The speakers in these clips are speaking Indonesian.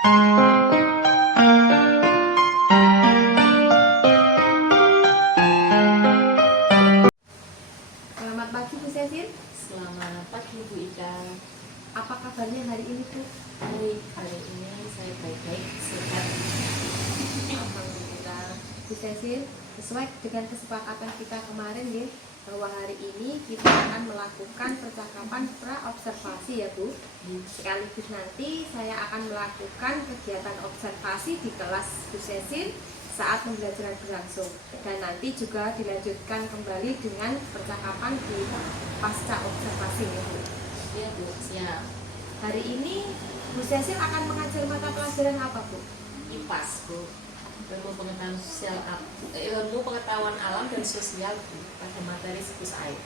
Selamat pagi Bu Cecil. Selamat pagi Bu Ika. Apa kabarnya hari ini Bu? Baik, hari ini saya baik-baik, sehat. Alhamdulillah. Bu Cecil, sesuai dengan kesepakatan kita kemarin ya, bahwa hari ini kita akan melakukan percakapan pra-observasi ya Bu. Sekaligus nanti saya akan melakukan kegiatan observasi di kelas Bu Cecil saat pembelajaran berlangsung, dan nanti juga dilanjutkan kembali dengan percakapan di pasca observasi ya Bu. Ya Bu, siap. Hari ini Bu Cecil akan mengajar mata pelajaran apa Bu? IPAS Bu, ilmu pengetahuan sosial, ilmu pengetahuan alam dan sosial Bu, pada materi siklus air.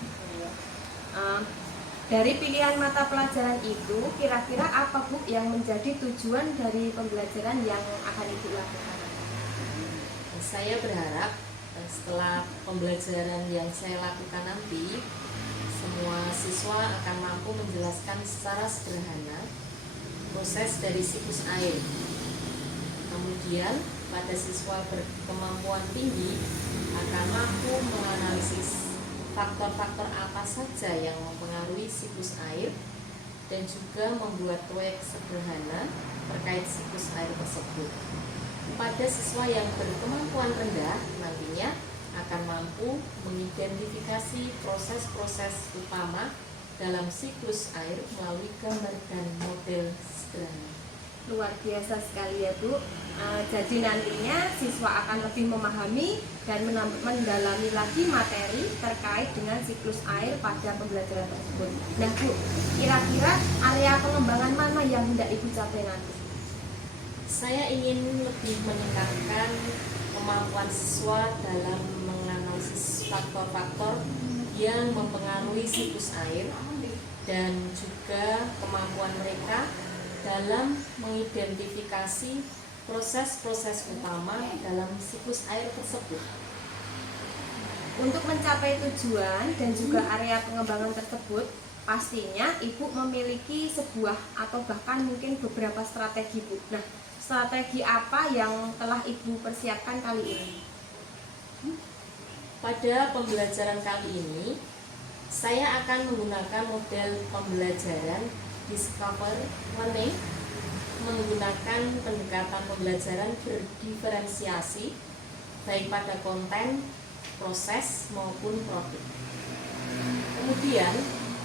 Dari pilihan mata pelajaran itu, kira-kira apa Bu yang menjadi tujuan dari pembelajaran yang akan Ibu lakukan? Saya berharap setelah pembelajaran yang saya lakukan nanti, semua siswa akan mampu menjelaskan secara sederhana proses dari siklus air. Kemudian pada siswa berkemampuan tinggi akan mampu menganalisis faktor-faktor apa saja yang mempengaruhi siklus air dan juga membuat proyek sederhana terkait siklus air tersebut. Pada siswa yang berkemampuan rendah nantinya akan mampu mengidentifikasi proses-proses utama dalam siklus air melalui gambar dan model sederhana. Luar biasa sekali ya Bu. Jadi nantinya siswa akan lebih memahami dan mendalami lagi materi terkait dengan siklus air pada pembelajaran tersebut. Nah Bu, kira-kira area pengembangan mana yang hendak Ibu capai nanti? Saya ingin lebih meningkatkan kemampuan siswa dalam menganalisis faktor-faktor yang mempengaruhi siklus air dan juga kemampuan mereka dalam mengidentifikasi proses-proses utama dalam siklus air tersebut. Untuk mencapai tujuan dan juga area pengembangan tersebut, pastinya Ibu memiliki sebuah atau bahkan mungkin beberapa strategi Bu. Nah, strategi apa yang telah Ibu persiapkan kali ini? Pada pembelajaran kali ini, saya akan menggunakan model pembelajaran Discover Learning, menggunakan pendekatan pembelajaran berdiferensiasi baik pada konten, proses maupun produk. Kemudian,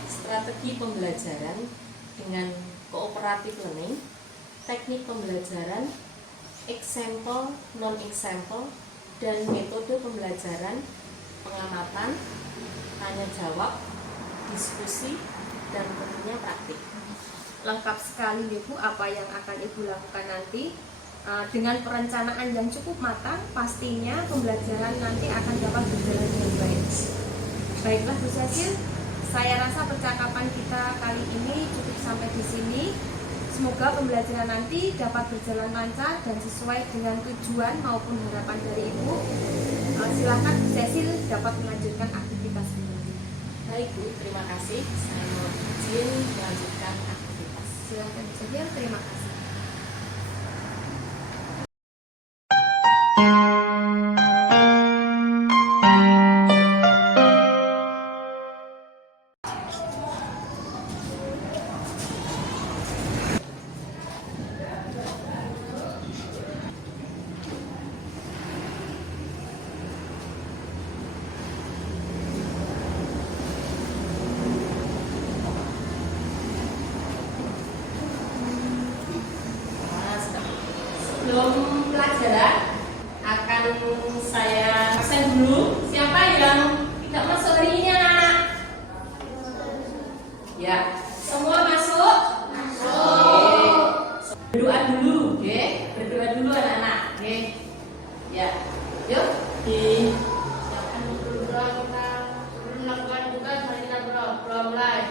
strategi pembelajaran dengan cooperative learning, teknik pembelajaran, example, non-example, dan metode pembelajaran, pengamatan, tanya jawab, diskusi, dan tentunya praktik. Lengkap sekali ya Bu apa yang akan Ibu lakukan nanti. Dengan perencanaan yang cukup matang, pastinya pembelajaran nanti akan dapat berjalan dengan baik. Baiklah Bu Cecil, saya rasa percakapan kita kali ini cukup sampai di sini. Semoga pembelajaran nanti dapat berjalan lancar dan sesuai dengan tujuan maupun harapan dari Ibu. Silakan Bu Cecil dapat melanjutkan aktivitas nanti. Baik Bu, terima kasih. Saya mau izin melanjutkan aktivitas. Silakan Bu Cecil, terima kasih. Sebelum pelajaran akan saya absen dulu. Siapa yang tidak masuk hari ini anak-anak? Ya, semua masuk? Masuk. Berdoa dulu, oke? Berdoa dulu anak-anak, oke? Ya, yuk silakan berdoa kita sebelum melakukan tugas. Mari kita berdoa mulai.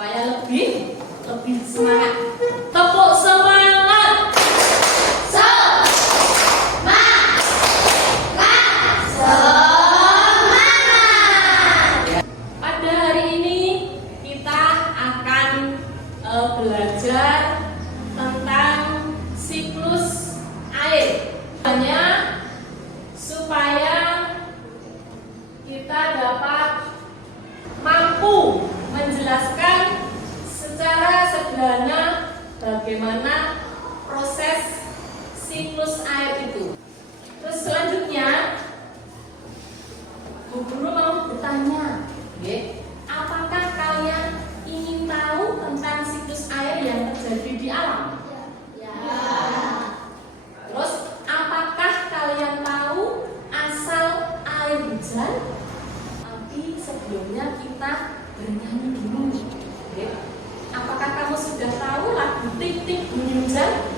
supaya lebih semangat. Tepuk semangat. Pada hari ini kita akan belajar tentang siklus air. Hanya supaya kita dapat mampu menjelaskan secara sederhana bagaimana proses siklus air itu. Terus selanjutnya Bu Guru mau bertanya, apakah kalian ingin tahu tentang siklus air yang terjadi di alam? Ya. Terus apakah kalian tahu asal air hujan? Tapi sebelumnya kita bernyanyi dulu. Apakah kamu sudah tahu lagu Tik Tik Bunyi Hujan?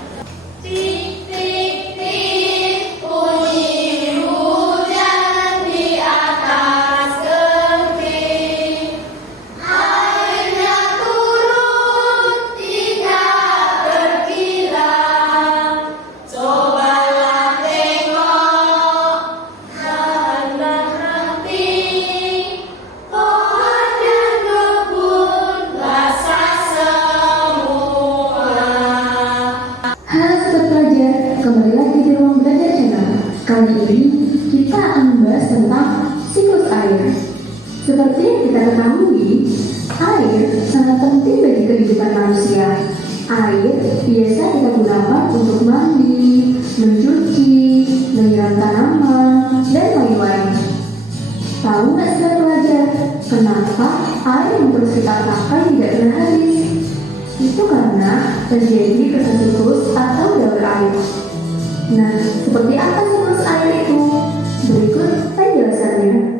Tik tik tik bunyi hujan di atas tebing, airnya turun tidak berkilau. Cobalah tengok dalam hati, pohon dan kebun basah semua. Halo sobat pelajar, kembali lagi di ruang belajar channel. Kali ini kita akan membahas tentang siklus air. Seperti yang kita ketahui, air sangat penting bagi kehidupan manusia. Air biasa kita gunakan untuk mandi, mencuci, menyiram tanaman, dan lain-lain. Tahu nggak sobat pelajar, kenapa air yang terus kita pakai tidak pernah habis? Itu karena terjadi proses siklus atau daur air. Nah, seperti apa siklus air itu? Berikut penjelasannya.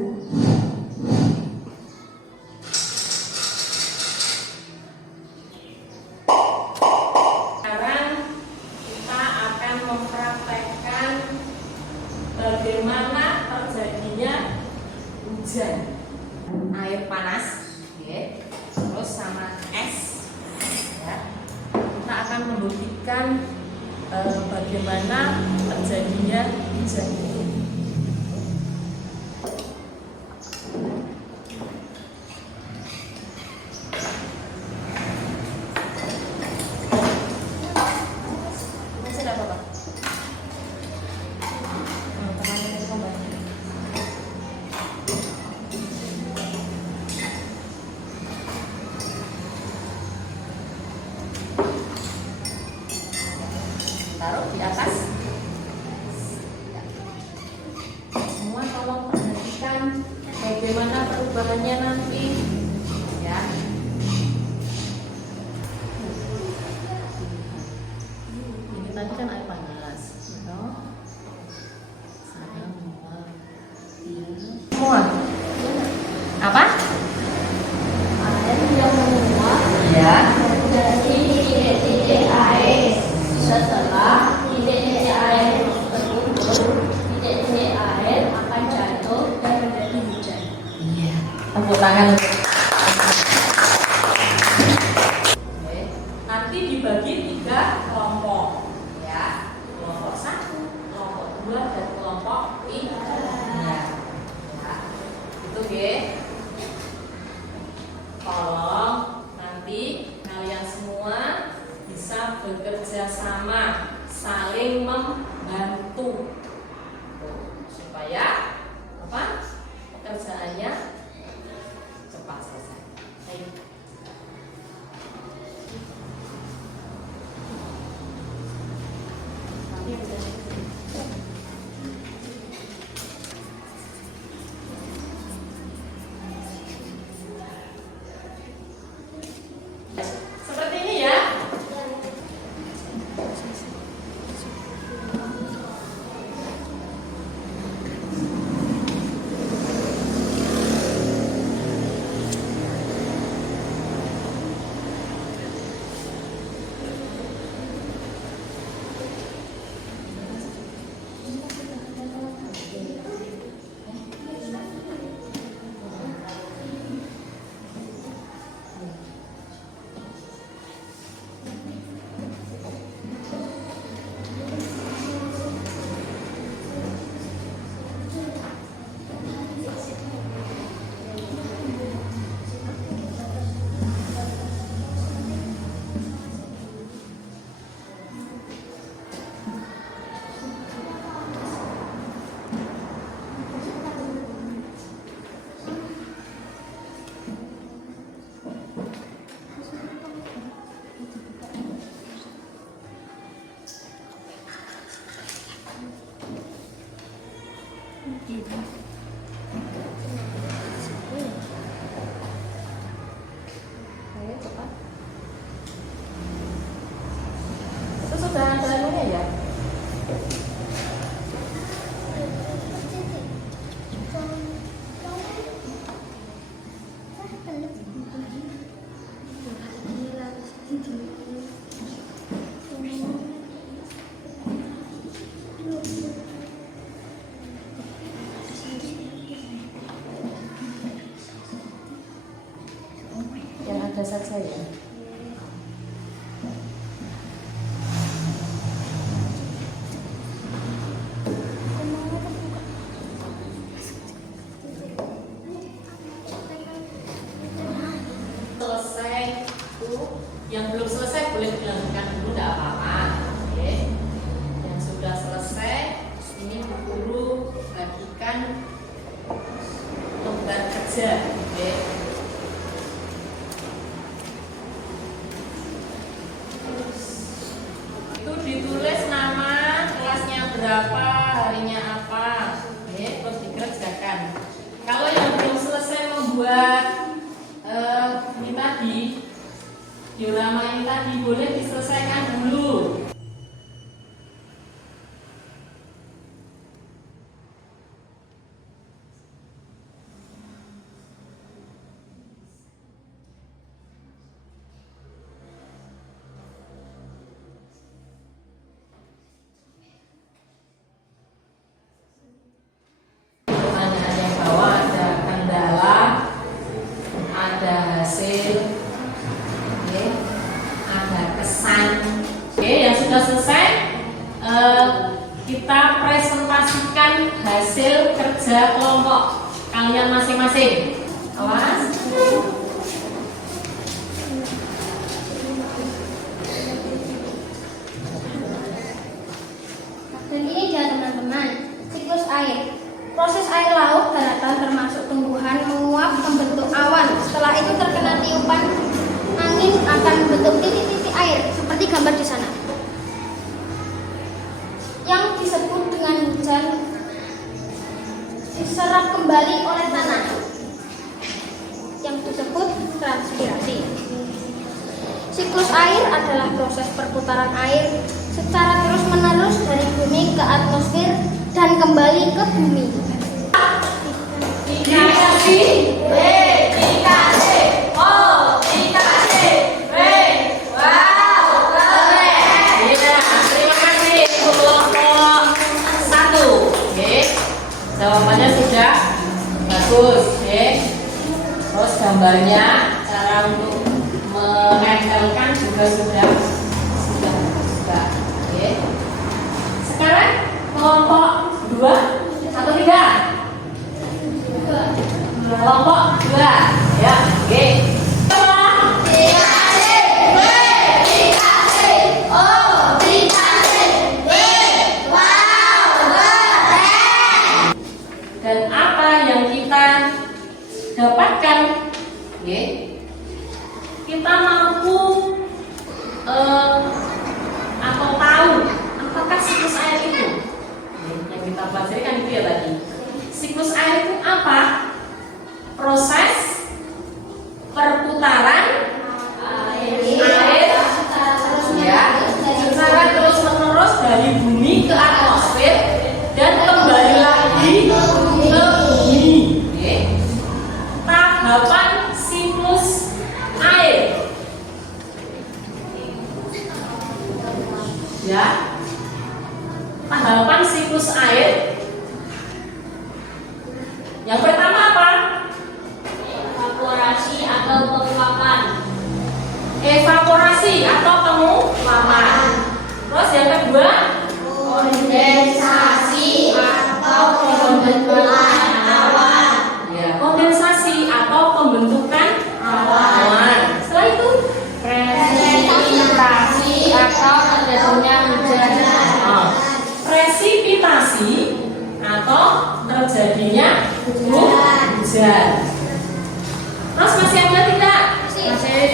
Sekarang kita akan mempraktekkan bagaimana terjadinya hujan. Air panas, terus sama es. Kita akan membuktikan bagaimana terjadinya hujan itu. Masih ada apa-apa? Temannya itu kembali. Taruh di atas. Semua tolong perhatikan bagaimana perubahannya nanti, ya. Ini tadi kan air panas, semua. Apa? Air yang menguap Ya. dari titik-titik air. Setelah titik-titik air terkumpul, titik-titik air akan jatuh dan menjadi hujan. Iya. Tepuk tangan. Nanti dibagi 3 kelompok, ya. Kelompok 1, kelompok 2, dan kelompok 3. Ya. Itu tolong nanti kalian semua bisa bekerja sama, saling membantu, supaya pekerjaannya cepat selesai. Ayo. Seperti ini ya. Yang ada saja ya. Selesai itu, yang belum selesai boleh dilanjutkan dulu, tidak apa-apa. Oke. Yang sudah selesai ini Bu Guru bagikan lembar kerja. Oke. Itu ditulis nama, kelasnya berapa, harinya apa. Oke, terus dikerjakan. Kalau yang belum selesai membuat ini tadi, diorama ini tadi, boleh diselesaikan dulu. Pertanyaan yang bawah ada kendala, ada hasil, oke, ada kesan. Oke, yang sudah selesai, kita presentasikan hasil kerja kelompok kalian masing-masing. Awas. Dan ini dia teman-teman, siklus air. Proses air laut daratan termasuk tumbuhan menguap membentuk awan. Setelah itu terkena tiupan angin akan membentuk titik-titik air seperti gambar di sana. Yang disebut dengan hujan diserap kembali oleh tanah. Yang disebut transpirasi. Siklus air adalah proses perputaran air secara terus-menerus dari bumi ke atmosfer dan kembali ke bumi. Dikasih B, dikasih O, dikasih B. Wow, keren. Iya, terima kasih untuk kelompok 1. Oke, jawabannya sudah bagus. Oke, terus gambarnya, cara untuk menempelkan juga sudah. Oke, sekarang kelompok 2 atau 3? Kelompok 2, ya, oke. Dan apa yang kita dapatkan, oke? Kita mampu atau tahu apakah siklus air itu. Yang kita pelajari kan itu ya tadi. Siklus air itu apa? Proses perputaran air ya, secara terus-menerus dari bumi ke atmosfer dan kembali lagi ke bumi. Oke. Tahapan siklus air. Ya. Tahapan siklus air. Yang pertama apa? Evaporasi atau penguapan. Evaporasi atau penguapan. Terus yang kedua, Kondensasi atau pembentukan awan. ya, kondensasi atau pembentukan awan. Setelah itu, Presipitasi atau terjadinya hujan. presipitasi atau terjadinya hujan. Terus masih ada tidak?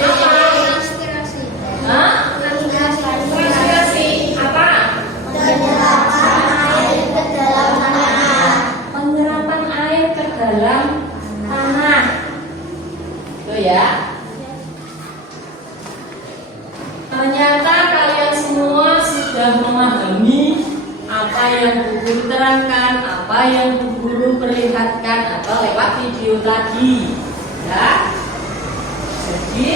Apa? Inspirasi. Hah? Transpirasi apa? Penyerapan air ke dalam tanah. Itu ya. Ternyata kalian semua sudah memahami apa yang Bu Guru terangkan, apa yang Bu Guru perlihatkan atau lewat video tadi. Ya. Jadi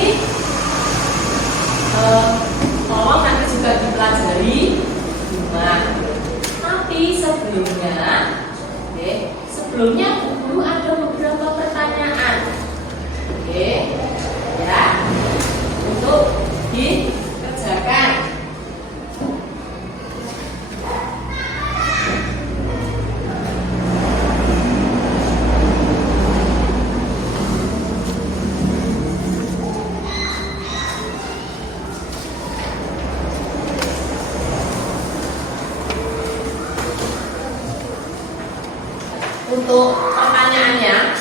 untuk pertanyaannya.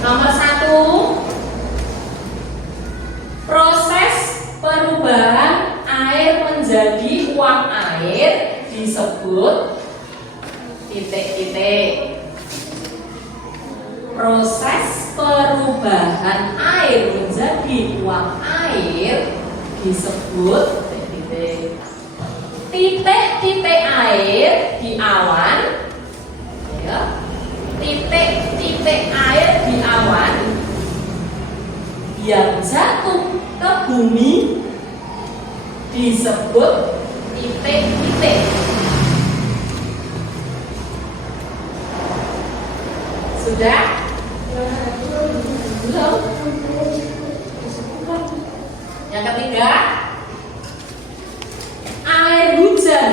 Nomor 1, proses perubahan air menjadi uap air disebut titik-titik. Proses perubahan air menjadi uap air disebut titik-titik. Titik-titik air di awan, ya. Titik-titik air di awan yang jatuh ke bumi disebut titik-titik. Sudah? Belum? Yang ketiga, air hujan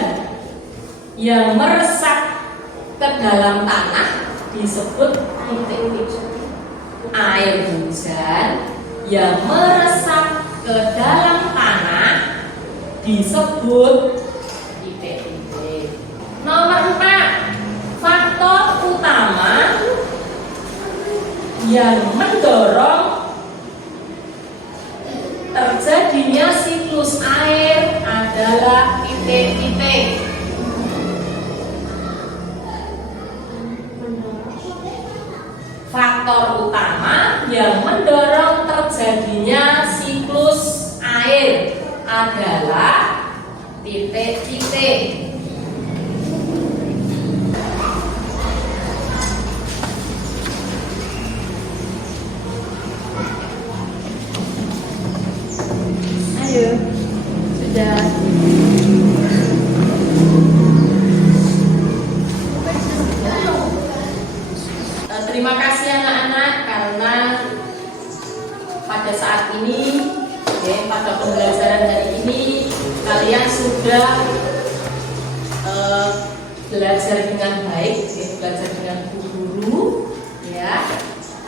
yang meresap ke dalam tanah disebut titik-titik. Air hujan yang meresap ke dalam tanah disebut titik-titik. Nomor 4, faktor utama yang mendorong terjadinya siklus air adalah titik-titik. Faktor utama yang mendorong terjadinya siklus air adalah titik-titik. Ayo, sudah. Terima kasih anak-anak karena pada saat ini, pada pembelajaran hari ini kalian sudah belajar dengan baik, belajar dengan guru, ya.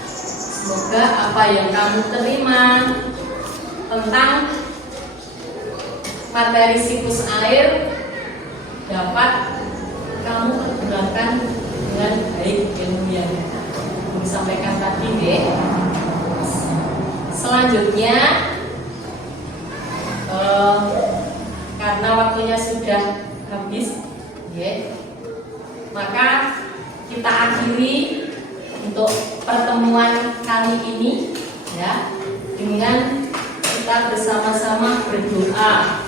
Semoga apa yang kamu terima tentang materi siklus air dapat kamu pergunakan dengan baik ilmu yang disampaikan tadi, Selanjutnya, karena waktunya sudah habis, maka kita akhiri untuk pertemuan kali ini, ya, dengan kita bersama-sama berdoa.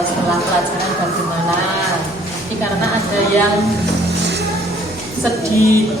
Setelah pelajaran bagaimana? Ini karena ada yang sedih.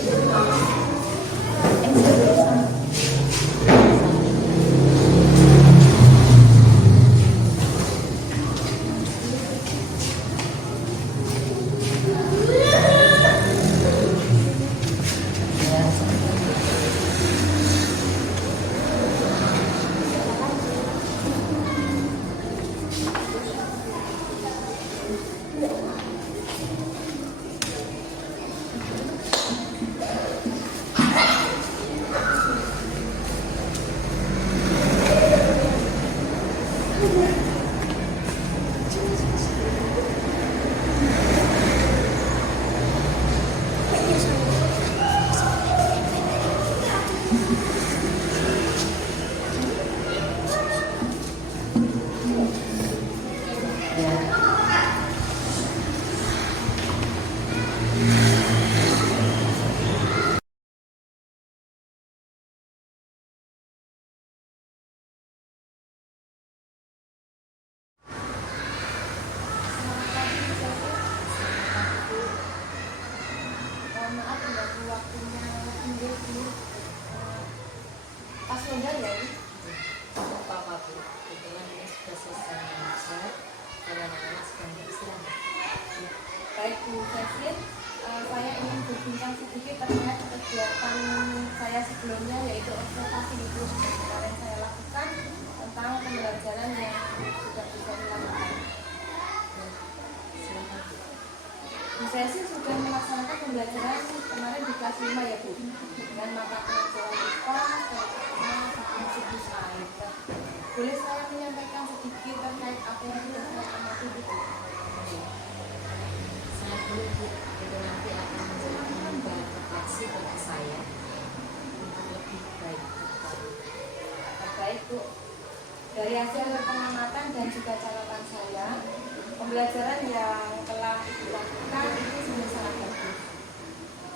waktunya lebih Bu. Pas longgar ya Bu? Apa-apa Bu, kebetulan ini sudah selesai mengajar dan anak-anak sedang beristirahat. Baik Bu Cecil, saya ingin berbincang sedikit terkait kegiatan saya sebelumnya, yaitu observasi di kursus yang kemarin saya lakukan tentang pembelajaran yang sudah bisa dilakukan. Silakan Bu. Bu Cecil sudah melaksanakan pembelajaran kemarin di kelas 5 ya Bu, dengan mata pelajaran IPA, sama siklus air. Boleh saya menyampaikan sedikit terkait apa yang sudah saya amati Bu? Sangat dulu Bu, itu nanti akan menjadi bahan refleksi bagi saya untuk lebih baik. Baik Bu, dari hasil pengamatan dan juga catatan saya, pembelajaran yang telah dilakukan itu sudah sangat bagus.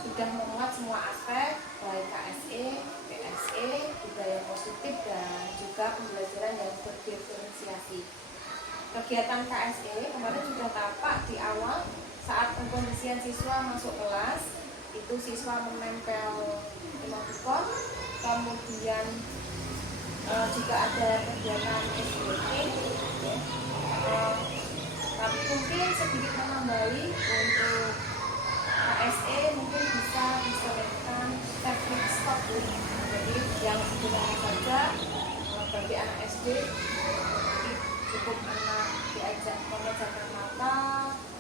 Sudah memuat semua aspek, baik KSE, PSE, budaya positif, dan juga pembelajaran yang berdiferensiasi. Kegiatan KSE kemarin sudah tampak di awal saat pengkondisian siswa masuk kelas, itu siswa menempel emoticon, kemudian juga ada kegiatan SBT, tapi mungkin sedikit menambahi untuk KSE mungkin bisa diselesaikan teknik stop Bu. Jadi yang sederhana saja bagi anak SD cukup anak diajak memejamkan mata,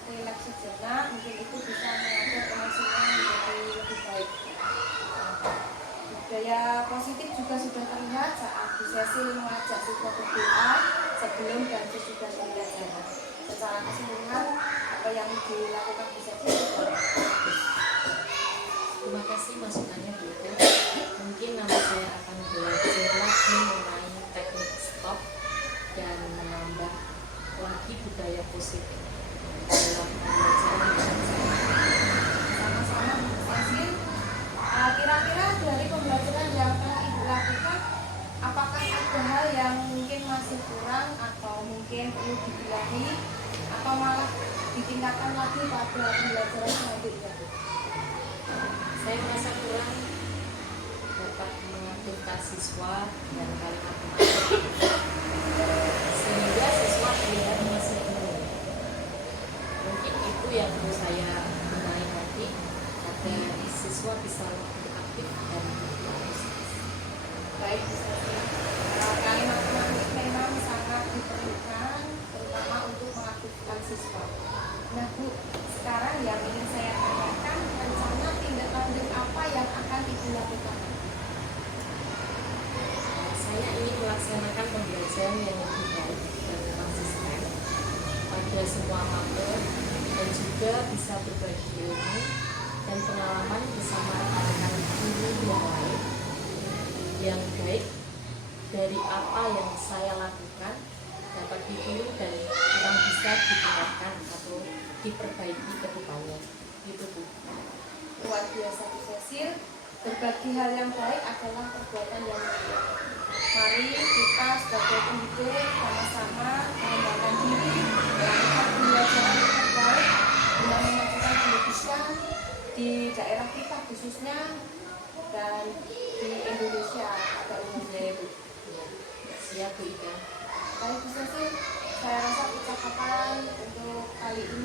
rileks sejenak, mungkin itu bisa mengajar emosinya menjadi lebih baik. Budaya positif juga sudah terlihat saat Bu Cecil mengajak siswa berdoa sebelum dan sesudah pembelajaran. Secara keseluruhan apa yang dilakukan Bu Cecil sudah bagus. Terima kasih masukannya Bu. Mungkin nanti saya akan belajar lagi mengenai teknik stop dan menambah lagi budaya positif dalam pembelajaran. Sama-sama Bu Cecil. Kira-kira dari pembelajaran yang telah Ibu lakukan, apakah ada hal yang mungkin masih kurang atau mungkin perlu dibilangi atau malah ditingkatkan lagi pada pembelajaran selanjutnya? Saya merasa kurang dapat mengaturkan siswa dan kalimat sehingga siswa terlihat masih bingung. Mungkin itu yang perlu saya benahi nanti agar siswa bisa lebih aktif dan lebih positif. Baik, Bu Cecil. Kalimat penganut memang sangat diperlukan, terutama untuk mengaktifkan siswa. Nah Bu, sekarang yang ingin saya tanyakan, rencana tindak lanjut apa yang akan Ibu lakukan? Saya ingin melaksanakan pembelajaran yang lebih baik dan konsisten pada semua materi dan juga bisa berbagi ilmu dan pengalaman bersama rekan-rekan guru yang lain yang baik dari apa yang saya lakukan dapat ditiru dan kurang bisa ditingkatkan atau diperbaiki ke depannya. Itu Bu. Luar biasa Bu Cecil, berbagi hal yang baik adalah perbuatan yang mulia. Mari kita sebagai pendidik sama-sama mengembangkan diri, melakukan pembelajaran yang terbaik guna memajukan pendidikan di daerah kita khususnya dan di Indonesia pada umumnya Bu. Ya, siap Bu Ida. Baik Bu Cecil, saya rasa percakapan untuk kali ini